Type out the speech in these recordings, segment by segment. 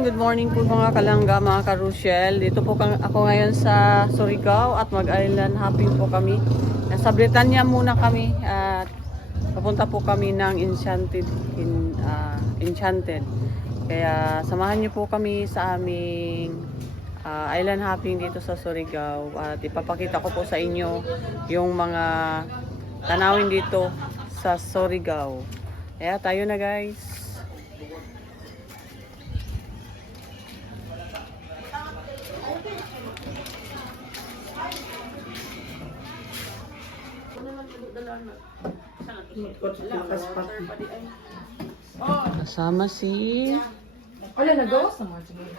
Ayan, good morning po mga kalangga, mga karusyel. Dito po ako ngayon sa Surigao at mag-island hopping po kami. Sa Britanya muna kami at papunta po kami ng Enchanted. Kaya samahan niyo po kami sa aming island hopping dito sa Surigao at ipapakita ko po sa inyo yung mga tanawin dito sa Surigao. Kaya tayo na guys. Kasama si Wala nagawas naman siguro.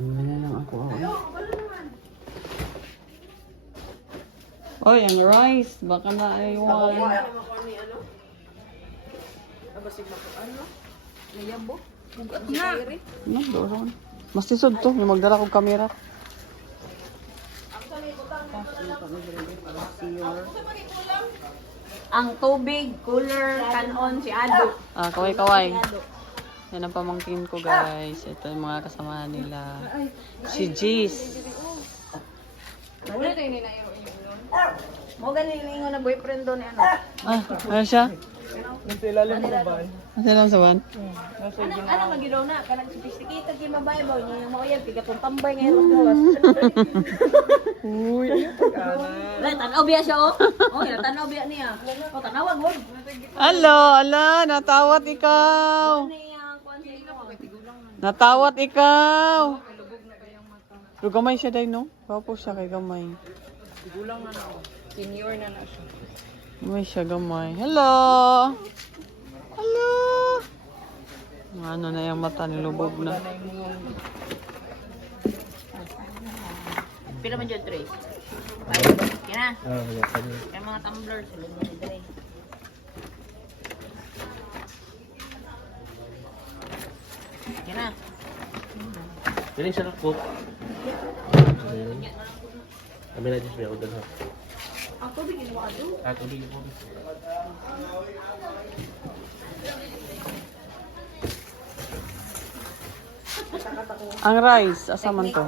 Wala lang ako. Oy, ang rice. Baka na aywan. Ano, doon. Mas tisod to. Yung magdala kong kamera. Ang tubig, cooler, kanon, si Ado. Kaway-kaway. Yan ang pamangkin ko guys. Ito yung mga kasama nila. Si Jeez. Wala tayo nila yung mo galing na boyfriend doon ni ano. Ano siya? Nasa ilalim mo ba? Nasa lang sa one? Ano magidaw na kanang sophisticated yung mabaybaw niya yung mauyab tiga tambay ngayon buwas. Uy, Wala tanaw biya siya oh. Oh, tanaw biya niya. Oh, tanawag mo. ala, natawat ikaw. Natawat ikaw. Pero gamay siya day, no? Papo siya kay gamay. Gulang na ako. Senior na na siya. Gamay siya, gamay. Hello! Hello! Ano na yung mata, nilubog na. Pila man dyan, Trace? Yan na. Kaya mga tumblers. Yan na. Galing siya cook. Kami na just may order ha. Ako bigyan mo ado. Tubig po. Ang rice, asaman to.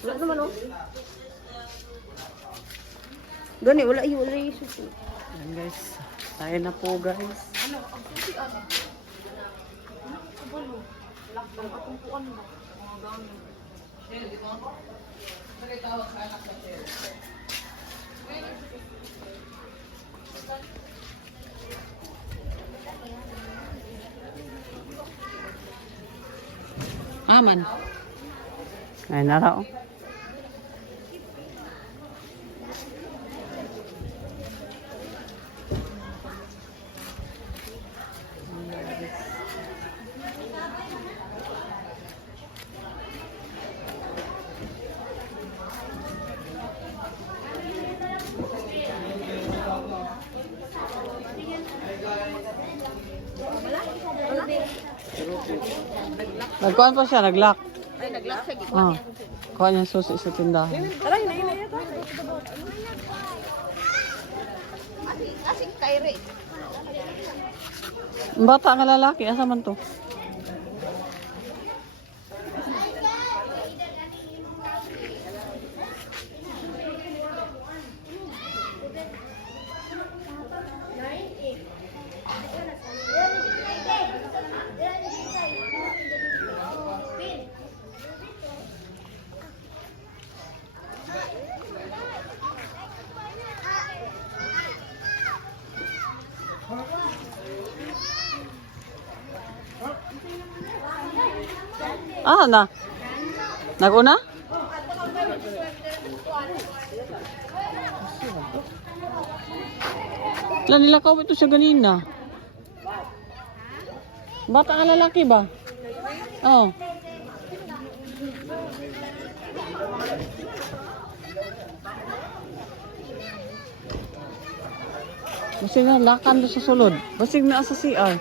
Wala naman oh. Gani, wala yung susi. Ayan guys, tayo na po guys. Aman. Ay, narao. Nagkuhan pa siya, naglock. Ay, naglock siya. Oh. Kuha niya susi sa tindahan. Tara, hinayin na Asing kaire. Ang bata nga lalaki, asa man to? Na. Naguna? Nilakaw ito siya ganina. Bata ka lalaki ba? Oh. Basig na lakan doon sa sulod. Basig na sa CR.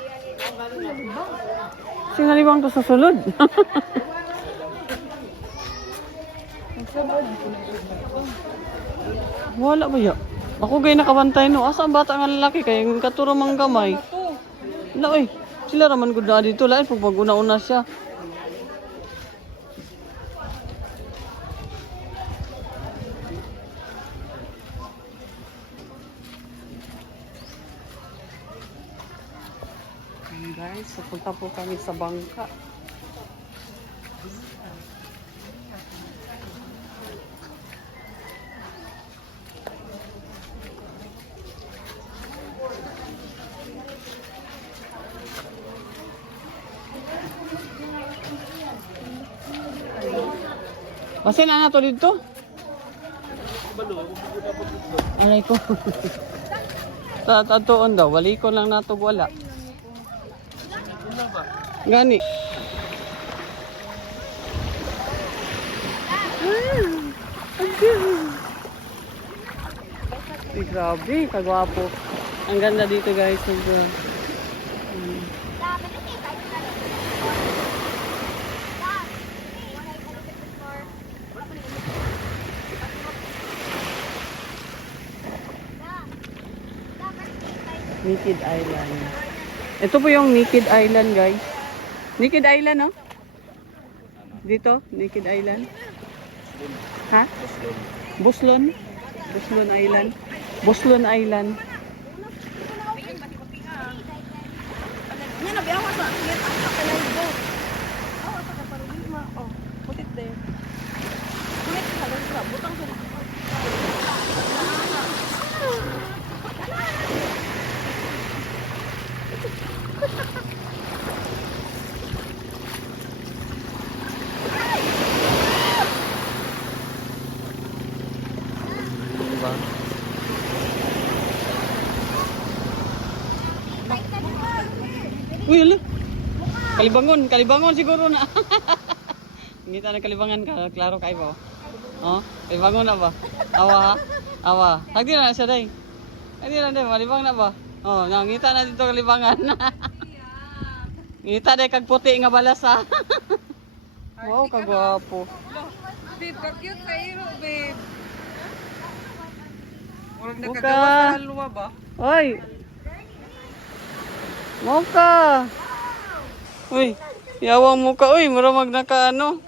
Basig na libang to sa sulod. Wala ba yun? Ako gay nakabantay no. Asa ang bata nga lalaki kay yung katuro mang gamay. Na oy, sila raman gud na dito lain pag una-una siya. Ayan guys, pupunta po kami sa bangka. Basin na to dito. Alay ko. Tatuon daw, wali ko lang natog wala. Gani. Ay, grabe, kagwapo. Ang ganda dito guys. Naked Island. Ito po yung Naked Island, guys. Naked Island, no? Dito, Naked Island. Ha? Buslon. Buslon Island. Buslon Island. Yan na biyawa sa akin ang kapalay ko. Oh, sa kaparima. Oh, putit din. Kulit sa lang butang sa. Diba? Uy, ala. Kalibangon, kalibangon siguro na. Hindi na kalibangan ka, klaro kayo ba? Oh, kalibangon na ba? Awa ha? Awa. Hagdi na siya day. Hagdi na day, malibang na ba? Oh, nangita na dito kalibangan. Ngita day kag puti nga balas ha. Wow, kagwapo. Babe, ka-cute kayo, babe. Murag Buka. nakagawa sa halwa ba? Hoy. Moka. Uy, yawang mo ka. Uy, maramag na ka ano.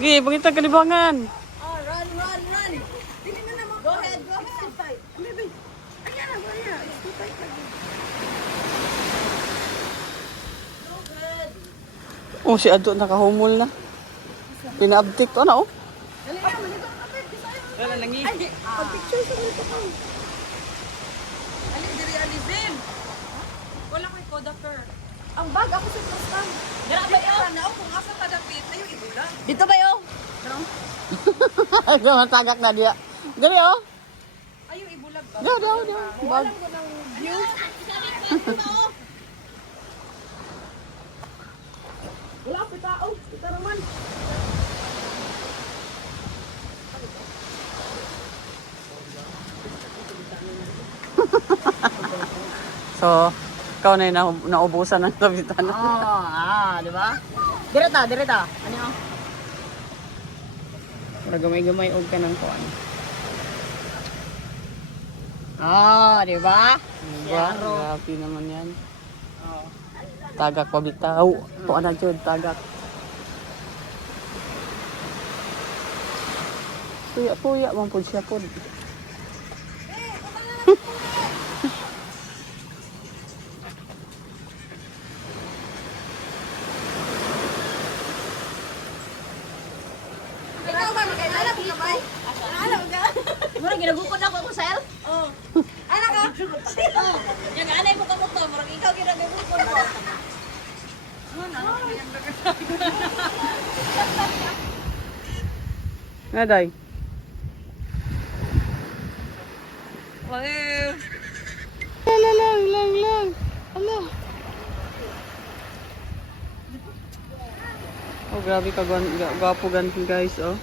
Gi, pangita kalibangan. Oh, run, run, run. Tingnan mo naman. Go ahead, go ahead. Baby. Ayan na, ayan. It's too tight again. So good. Oh, si Ado nakahumol na. Pinaabtik to na oh. Dali na, malito ka, babe. Bisayo. Wala langi. Ay, pag-picture sa malito ka. Alin, diri alizin. Wala ko'y kodaker. Ang bag, ako sa plastan. Dira ba yun? Na ako, kung asa kadapit, tayo ibula. Dito ba yun? Tagak na dia. Dali oh. Ayaw ibulag ba? Daw, daw, daw. Bag. Alam ko ng view. Wala pa tao. Ito naman. So, ikaw na yung naubusan ng kapitan. Di ba? Direta, direta. Ano yun? Para gamay-gamay og ka ng kuan. Di ba? Diba? Grabe naman yan. Tagak pa bitaw. Tuwa na dyan, tagak. Puya-puya, mampun siya po. Ikaw ba? Magkailanap ka ba? Alam ka? Murag ginagukod ako ko, sir? Oo. Ano ka? Oo. Yung anay mo kamot to, murag ikaw ginagukod mo. Nga, day. Well, Lang. Ala. Oh, grabe ka gwapo ganito guys, oh.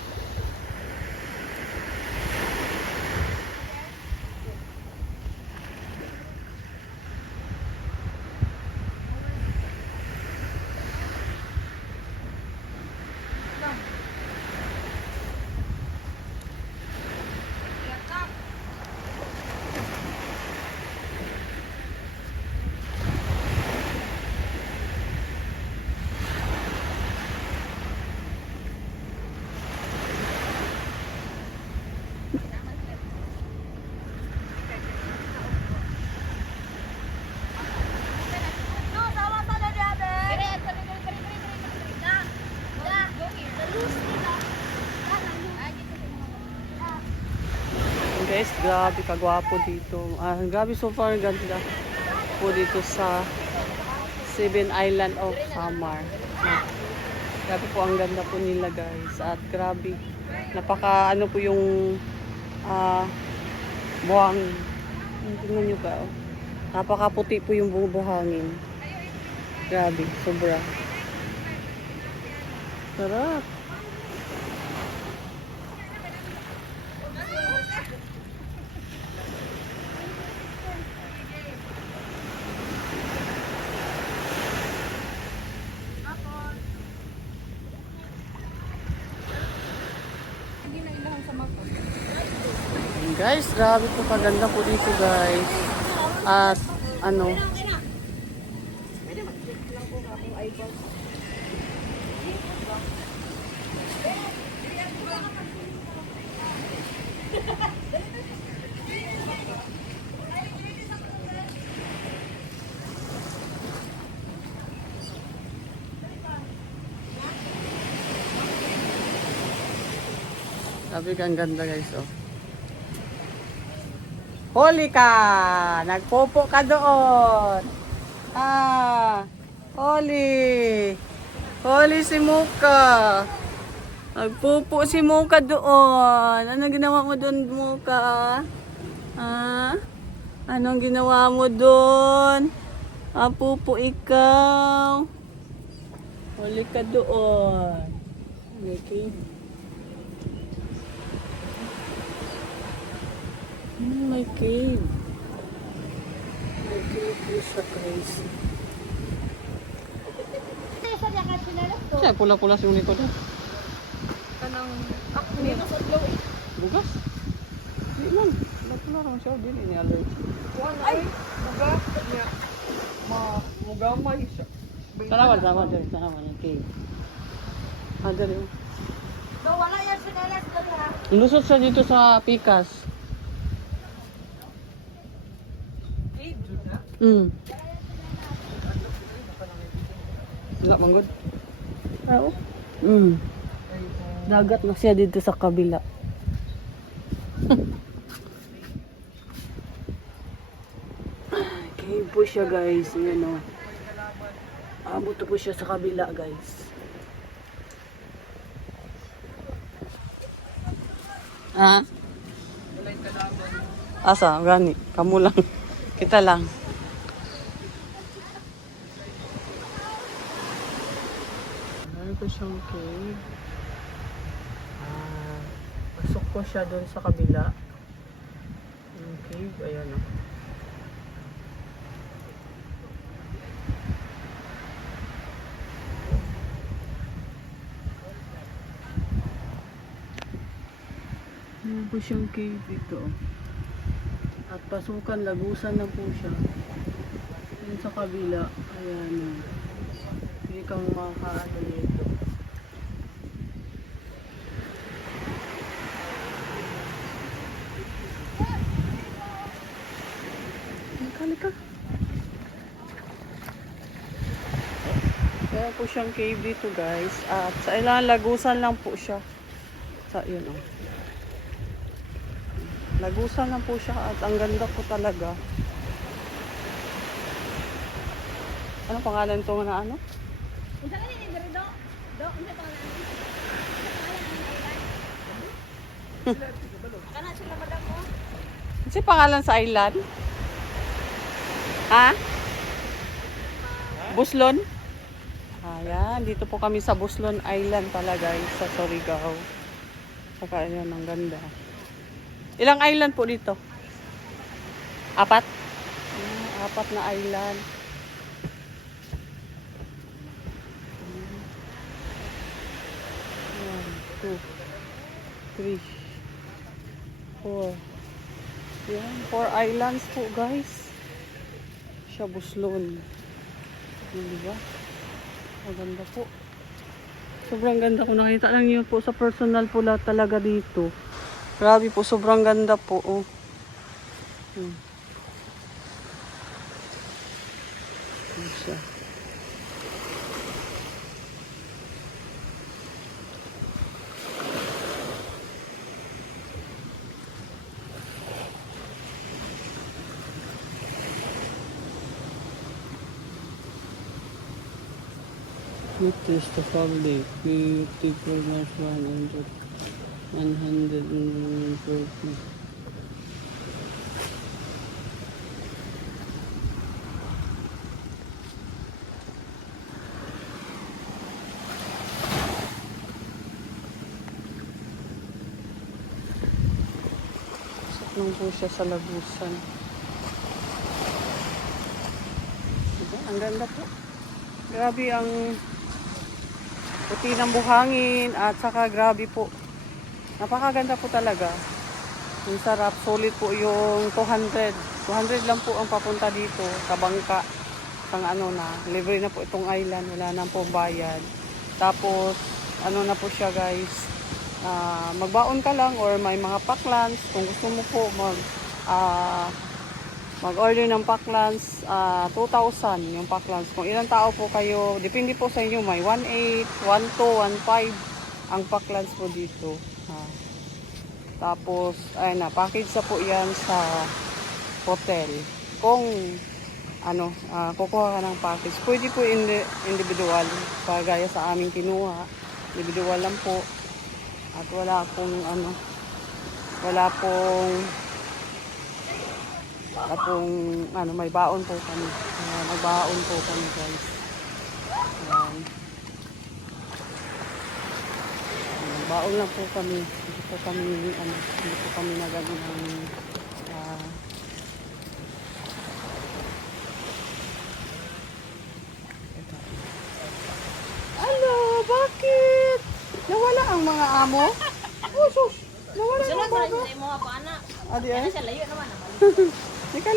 Guys, grabe kagwapo dito. Grabe so far ganda po dito sa Seven Island of Samar. Grabe po ang ganda po nila guys. At grabe, napaka ano po yung buhangin. Tingnan nyo ka. Oh. Napakaputi po yung buhangin. Grabe, sobra. Sarap. Guys, grabe po kaganda po dito guys. At ano, grabe kang ganda guys oh. Huli ka! Nagpupo ka doon! Huli! Huli si Muka! Nagpupo si Muka doon! Anong ginawa mo doon, Muka? Anong ginawa mo doon? Pupo ikaw! Huli ka doon! Okay. My cave. My cave is so crazy. Siya, pula-pula si Unico doon. Kanang ako nila sa glow. Bugas? Hindi man. Pula-pula naman siya. Hindi ni allergy. Ay, buga. Mugamay siya. Tanawan. Yung cave. Dali. Do wala yan sa nalas dali ha. Lusot siya dito sa Pikas. Wala manggod. Oo. Dagat na siya dito sa kabila. Cave po siya guys. Yan o. Abot po siya sa kabila guys. Asa? Gani. Kamu lang. Kita lang. Ano po siyang cave? Pasok ko siya doon sa kabila. Yung cave, ayan o. Ano po siyang cave dito? At pasukan, lagusan na po siya. Yun sa kabila, ayan o. Hindi kang makakaano nito. Halika. Kaya po siyang cave dito guys. At sa ilang lagusan lang po siya. Sa yun o. Lagusan lang po siya at ang ganda po talaga. Ano pangalan ito na ano? Unsa ka ni diri do? Do, unsa pangalan? Kana sila madam mo. Kasi pangalan sa island? Ha? Buslon? Ayan, dito po kami sa Buslon Island pala guys, sa Surigao. Saka ayan, ang ganda. Ilang island po dito? 4? 4 na island. 1, 2, 3, 4. Yan, 4 islands po guys. Siya Buslon. Yan, diba? Ang ganda po. Sobrang ganda ko. Nakita lang yun po sa personal po talaga dito. Grabe po, sobrang ganda po. Oh. Yan siya. Notice the public. Beauty programs 100 improvement. Pasok lang po siya sa lagusan. Diba? Ang ganda po. Grabe ang puti ng buhangin at saka grabe po. Napakaganda po talaga. Ang sarap. Solid po yung 200. 200 lang po ang papunta dito sa bangka. Pang ano na. Libre na po itong island. Wala na po bayad. Tapos ano na po siya guys. Magbaon ka lang or may mga packlans. Kung gusto mo po mag-order ng packlans, 2,000 yung packlans. Kung ilang tao po kayo, depende po sa inyo, may 1,800, 1,200, 1,500 ang packlans po dito. Tapos, ayun na, package na po yan sa hotel. Kung ano, kukuha ka ng package, pwede po individual, kagaya sa aming kinuha. Individual lang po. At wala pong may baon po kami. Magbaon po kami guys. Baon lang po kami. Hindi po kami nagano ng Hello, bakit? Nawala ang mga amo? Oh, sus! Nawala ang mga bago. Adi ay? Lika. Lika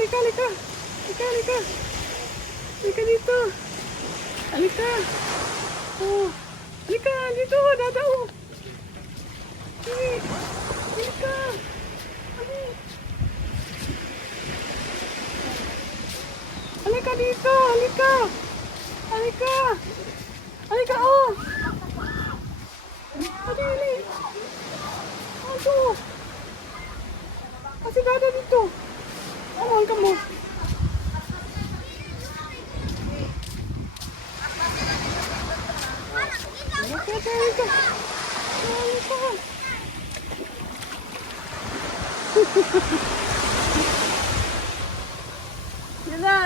dito. Halika. Oh. Halika, dito. Dadao. Halika. Halika dito. Halika. Halika, oh. Adili. Ato. Kasi dada dito. Awan ka mo. Halika.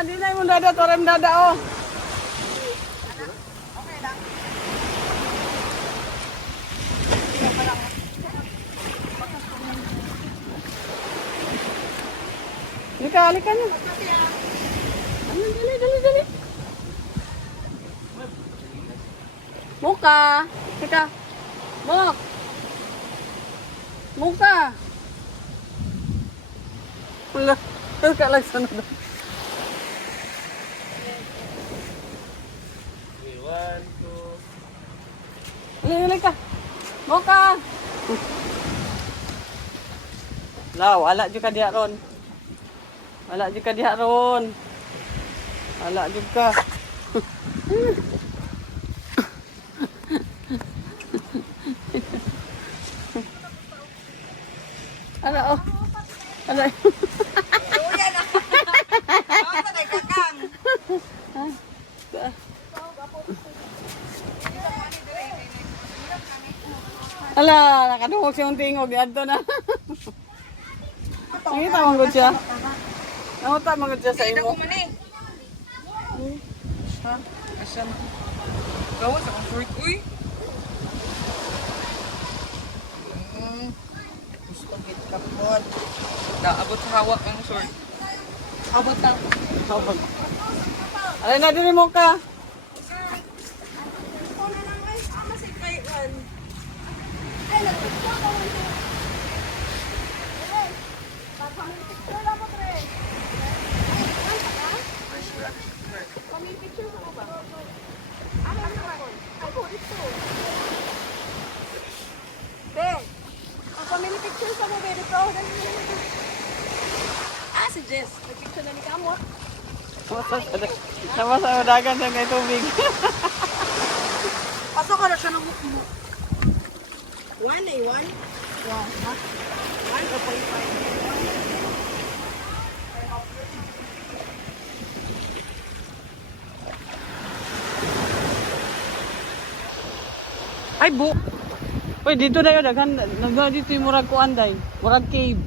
Di na yung dada, torem dada, oh. Halika nyo. Dali. Muka. Halika. Muka. Wala. Halika lang sa nado. Halika. Muka. Wala juga dia ron. Wala juga diha ron. Wala juga. Ano oh. Ano. Uya na. Ano na kakang? Ala, nakadungog siyang tingog adto na. Ang tawag ko siya. Ano tama ka dyan sa imo? Ha? Asan? Gawa sa kong short, uy. Gusto git kapot. Naabot sa hawak ang short. Abot lang. Alay na din mo ka. Family picture sa mo, baby ko. Si Jess. Nag-picture na ni Kamot. Sama sa dagan sa ngay tubig. Pasok ka na siya ng mukmo. 1 eh, 1? Wow, ha? 1 o 0.5? Ay, Uy, dito na yun. Dito yung murag kuan day. Murag cave.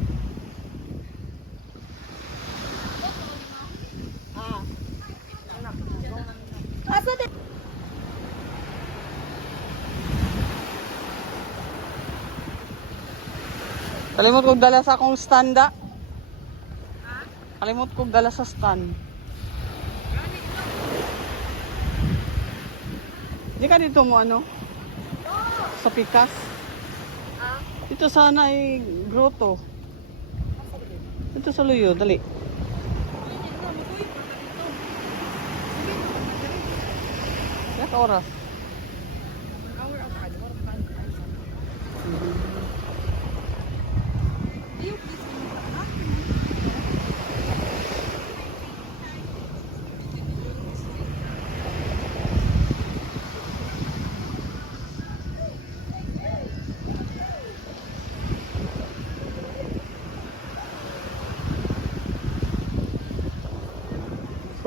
Asa din? Kalimot kong dala sa akong standa. Kalimot kong dala sa stand. Di ka dito mo ano? Sa Pikas? Dito sana ay grotto. Dito sa Luyo, dali. Yak oras.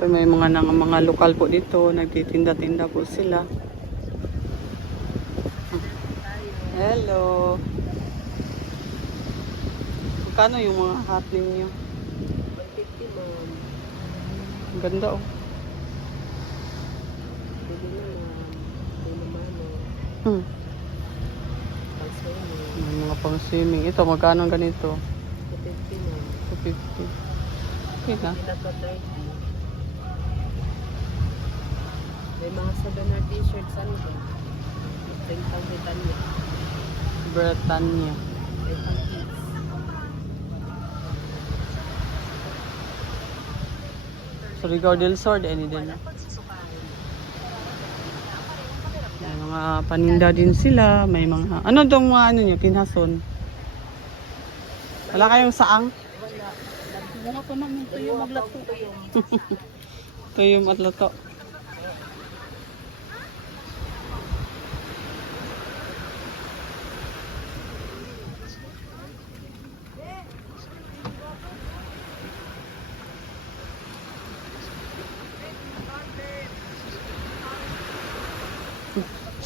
So, may mga lokal po dito, nagtitinda-tinda po sila. Hello. Magkano yung mga hat ninyo? 150 ma'am. Ang ganda oh. Pwede na ma'am. Pwede naman o. Hmm. Pang-swimming. May mga pang swimming. Ito, magkano ang ganito? 250 ma'am. 250. Okay na. Sila pa 30. May mga souvenir t-shirts ano ba? Pintang Britannia. Britannia. May pang kids. Surigao del Sur, any din. May mga paninda din sila. May mga, ano itong mga ano nyo, kinhason? Wala kayong saang? Wala pa namin tuyo maglato. Tuyom at luto.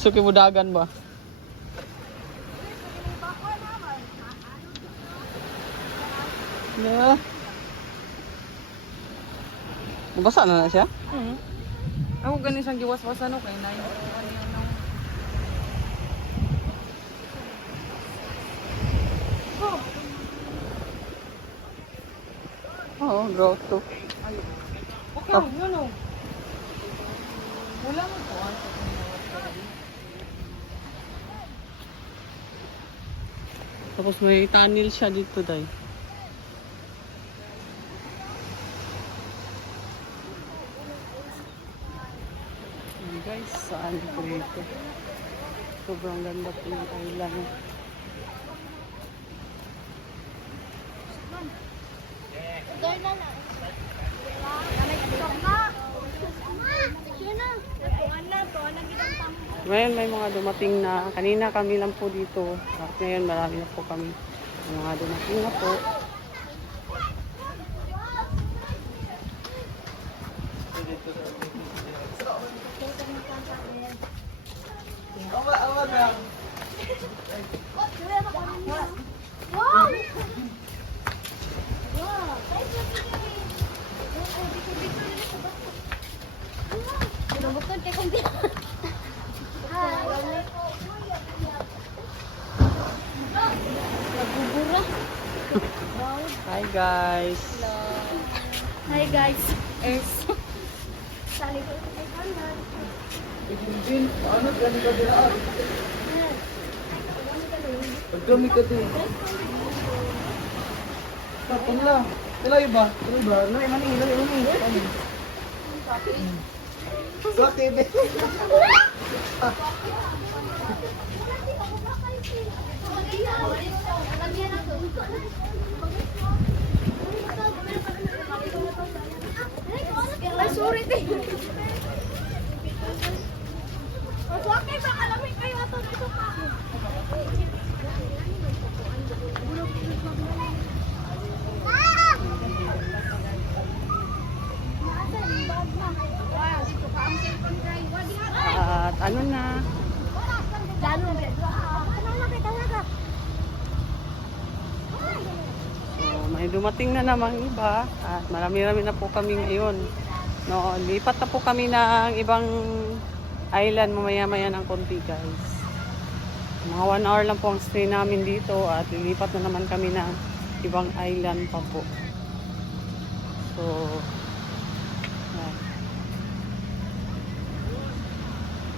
Suki mudagan ba? Yeah. Mabasa na siya? Ako ganin siyang giwas-wasan no kay nay. Oo, grotto. Okay, no. Wala mo po. Tapos may tunnel siya dito, day. Ayan, guys, saan po dito? Sobrang ganda po ng island. Ngayon may mga dumating na, kanina kami lang po dito. At ngayon marami na po kami. May mga dumating na po. Hi guys. Hi guys, es. Sali ko kay kanan. Ano gani ka din ah? Pagdami ka din. Tapon lang. Tuloy ba? Tuloy mani. Sa TV. Ay, sorry din. Okay ba kalamin kayo ato dito pa? At ano na? Lalo Ay dumating na namang iba at marami-rami na po kami ngayon. No, lipat na po kami ng ibang island mamaya-maya ng konti guys. Mga 1 hour lang po ang stay namin dito at lilipat na naman kami ng ibang island pa po. So, yan.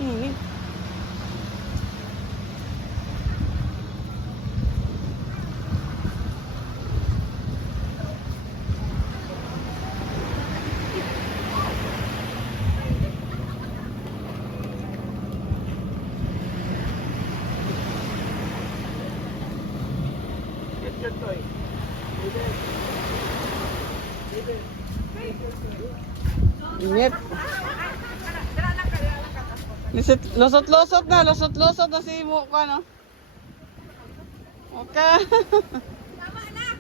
Init. Init. Losot-losot na si Mo ko ano. Okay. Tama na.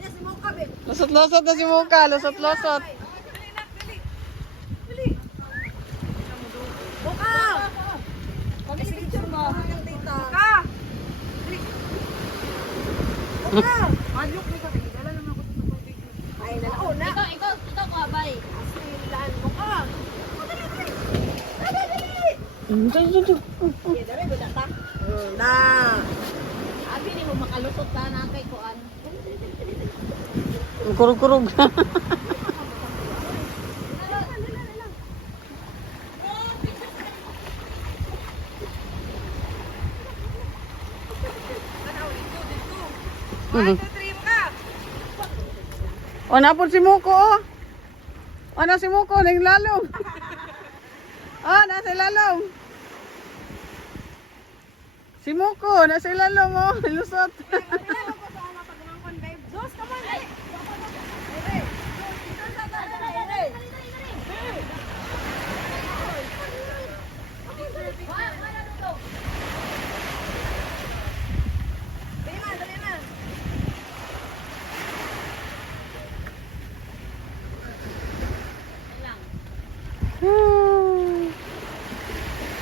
Yes, mo ka, babe. Losot-losot na si Muka, losot-losot. Dali na, dali. Dali. Buka! Pag-picture mo. Buka! Dali. Buka! Madlok ni ka. Dala naman ako sa tubig. Ay, nalao na. Ikaw ko, abay. Asilan mo ka. Dali, dali. Dali, dali. Dali, budak ta. Na. Abi ni mo makalusot ka na kay kuan. Kurug-kurug. One, two, three, ka. O napon si Muko oh. Ano si Muko ning lalong. Ah, nasa lalong. Si Muko nasa lalong oh, lusot. Dos, come on.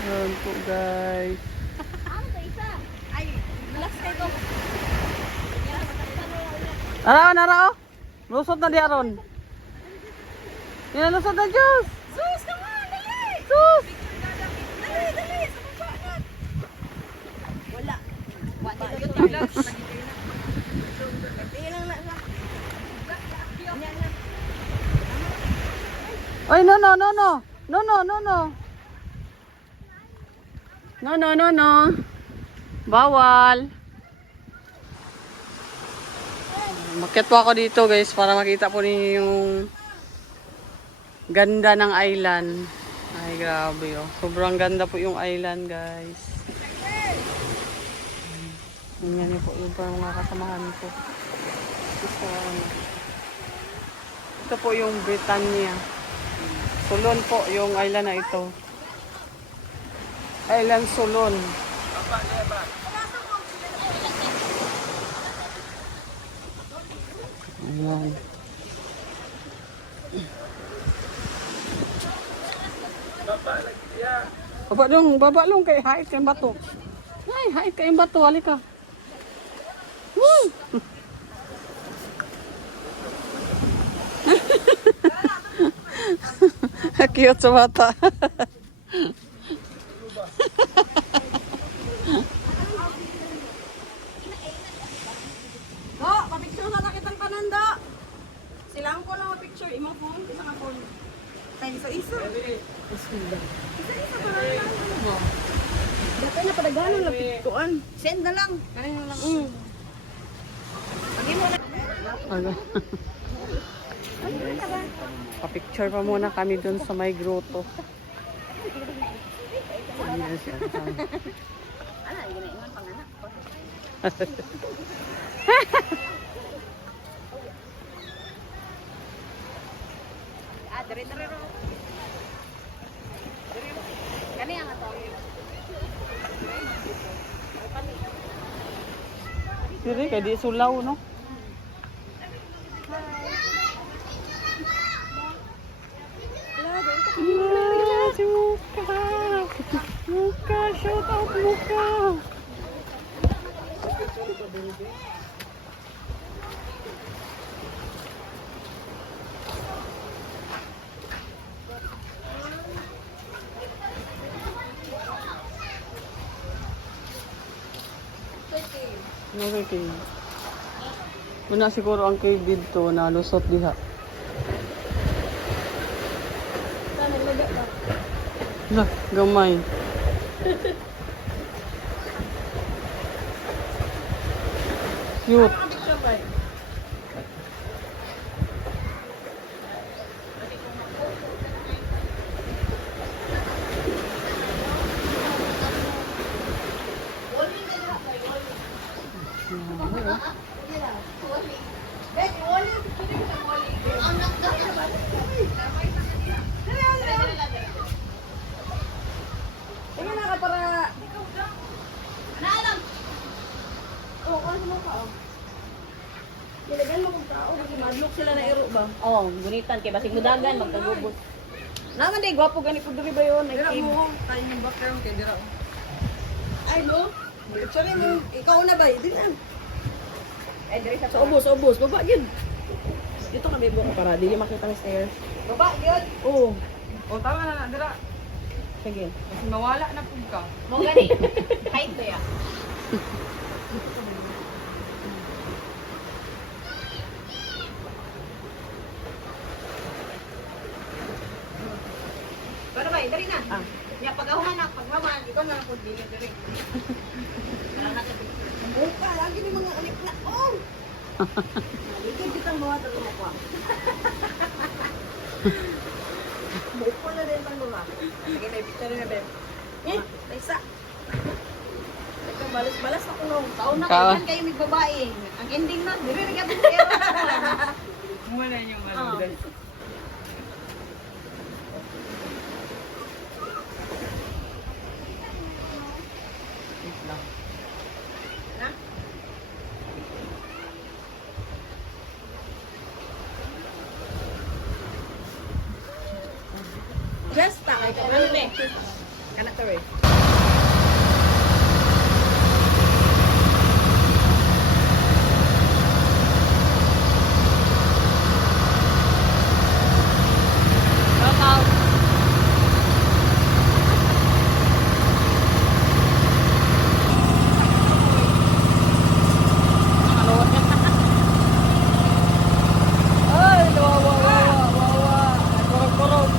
Ayan po guys. Ano to isa? Ay, relax kay ko. Narao. Lusot na di aron. Yan lusot na Diyos. Sus, come on, dali. Sus. Dali, dali. Sa baba na. Wala. Wala Ito to. lang. Tingnan lang na. Ay no. No. Bawal. Makyat po ako dito guys para makita po ninyo yung ganda ng island. Ay grabe oh. Sobrang ganda po yung island guys. Ganyan niyo po yung parang mga kasamahan ko. Ito po yung Britannia. Sulon po yung island na ito. Island Sulon. Ayan. Baba dong kay hait kay bato. Ay, hait kay bato, halika. Woo! Cute sa bata. Do, pa-picture sa nakitang pananda. Silang ko lang ma-picture. Imong phone, isa ka phone. Tayo isa-isa. Isa-isa pa lang. Ano ba? Dati na padagalan na picturean. Send na lang. Kanino lang. Lagi mo na. Ano? Pa-picture pa muna kami dun sa may grotto. Ayan siya. Ana, ginaingon panganak ko. Dire ro. Kani ang ato. Siri kay di sulaw no. Si Muka. Muka, shout out Muka. Okay, cave. Muna siguro ang cave dito na lusot diha. Sana laga ba? Lah, gamay. Cute. Picture ba? Tingnan na ka para... Oo, ano mo ka? Nilagyan mo kong tao, kasi madlock sila na iro ba? Oh, gunitan kay basig mudagan magkagubot. Naman day, gwapo gani po diri ba yun? Dira mo, tayo yung background kay Dira. Ay, no? Sorry mo, ikaw na ba? Di na. Ay diri sa Sa ubos, baba yun. Dito kami buka para, di makita ng stairs. Baba yun? Oo. O, tama na, Dira. Sige. Kasi mawala na po ka. mo gani. Height to ya. Para ba, dali na. Ah. Ya, pag-ahuman na, pag-maman, ikaw na lang po dili diri. Buka, lagi ni mga anik na. Oh! Ikaw kitang mga talo mo pa. Buko na din pang mga. Sige, may picture na, babe. May isa. Ito, balas-balas ako nung. Taon na Ka- kayo kayo may babae. Ang ending na diri rin gyud pero. Muna yung Ah. Just takay ka. Ano ne? Kanak ka rin. Ay, wawa. Kurog-kurog.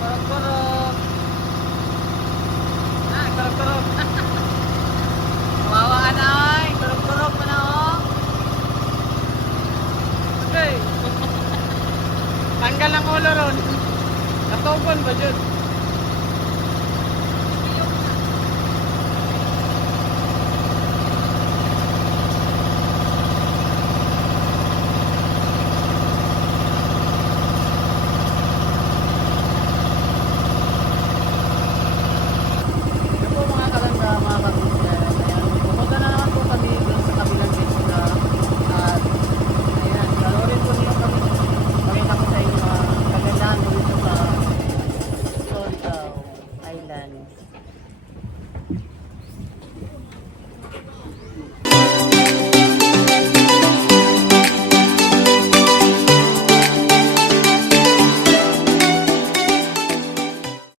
Kurog-kurog. Ah, kurog-kurog. Wawa na ay. Kurog-kurog mo na oh. Okay. Tanggal ang ulo ron. Natugon ba, Jud?